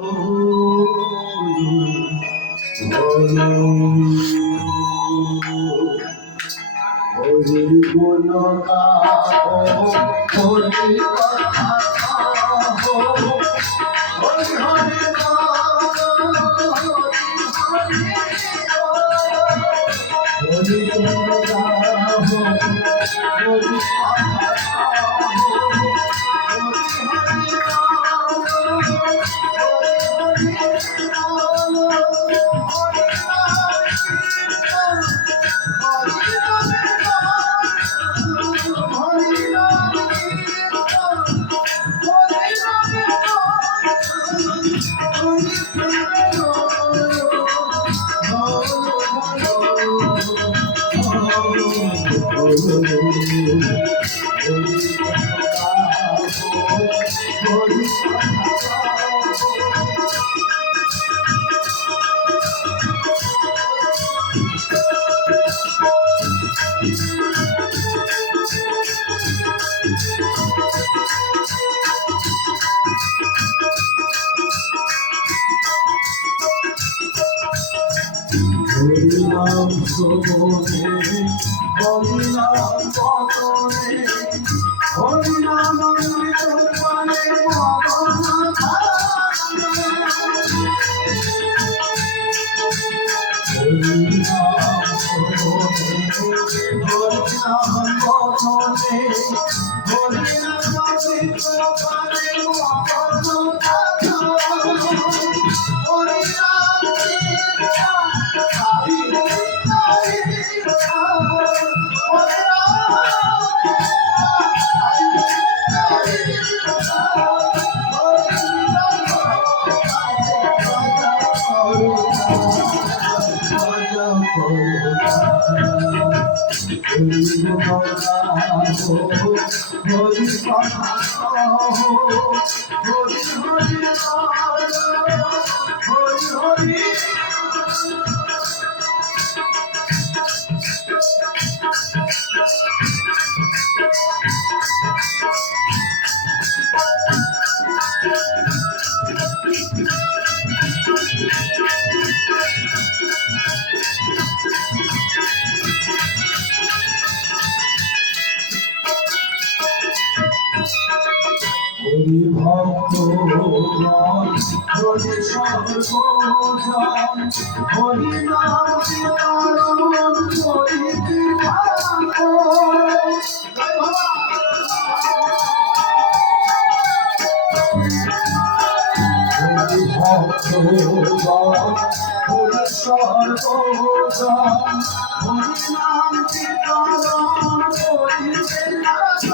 হরি গুণ গাও, হরি কথা কহো, হরি হরি হরি গুণ গাও, হরি হরিনাম শোভে, হরিনাম পতনে, হরিনাম অমৃত পানে মরণ ধারণে। হরিনাম শোভে, হরিনাম পতনে, হরিনাম অমৃত পানে মরণ ধারণে। হরি কথা কহো, হরি হরি হরি হরি। হরি ভক্ত হরি সর্বজন, হরি নাম বিতরণ করিতে থাকো। হরি ভক্ত হরি সর্বজন, হরি নাম বিতরণ করিতে থাকো।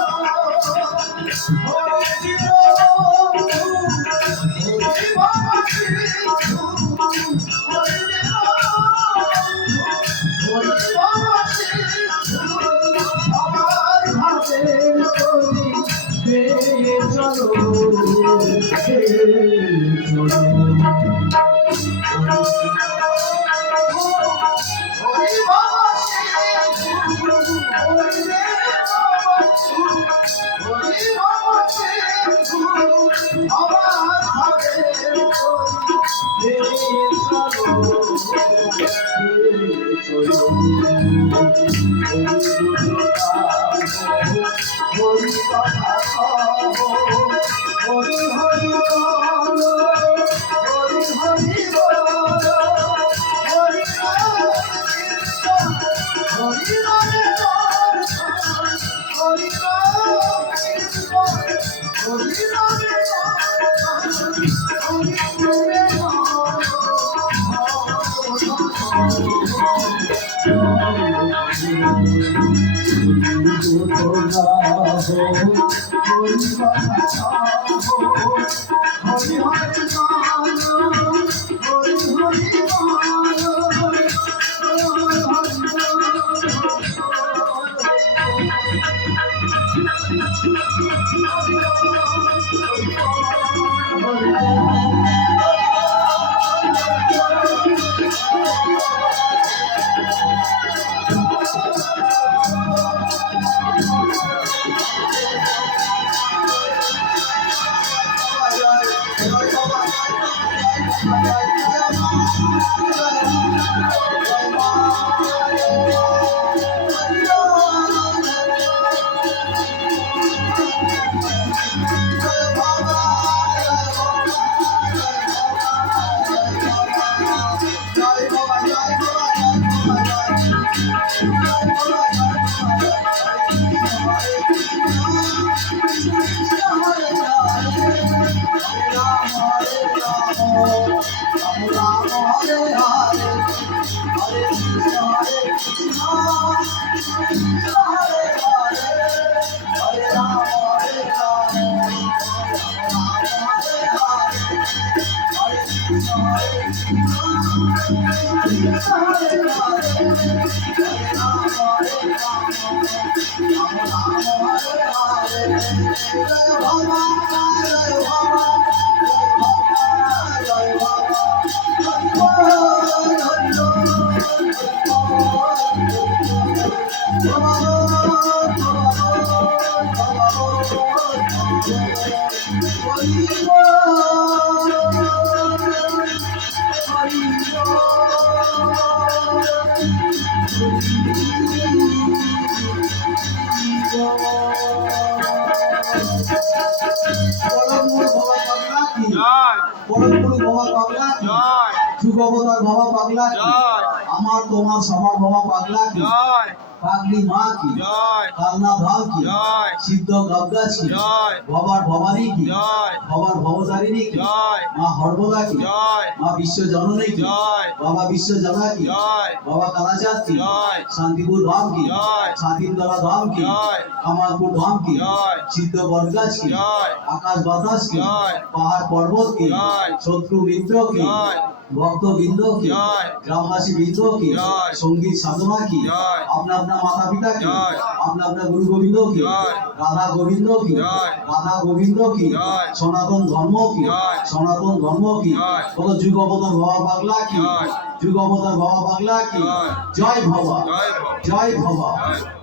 যুগবতার বাবা পাগলা কি আমার তোমার সবার বাবা পাগলা কি পাগলি মা কি কালনা ধাম কি সিদ্ধ গাবগাছ কি বাবার ভবানী কি বাবার ভবতারিণী কি মা হরবদা কি মা বিশ্ব জননী কি বাবা বিশ্ব জনা কি বাবা কালাচাঁদ কি শান্তিপুর ধাম কি শান্তিতলা ধাম কি কামালপুর ধাম কি সিদ্ধ বটগাছ কি আকাশ বাতাস কি পাহাড় পর্বত কি শত্রু মিত্র কি ভক্ত বৃন্দ কি গ্রামবাসী বৃন্দ কি সঙ্গীত সাধনা কি আপনা আপনা মাতা পিতা কি আপনা আপনা গুরু গোবিন্দ কি রাধা গোবিন্দ কি রাধা গোবিন্দ কি সনাতন ধর্ম কি সনাতন ধর্ম কি বলো যুগ অবতার বাবা পাগলা কি যুগ অবতার বাবা পাগলা কি জয় ভবা জয় ভবা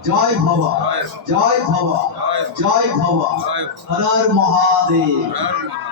জয় ভবা জয় ভবা জয় ভবা হর হর মহাদেব।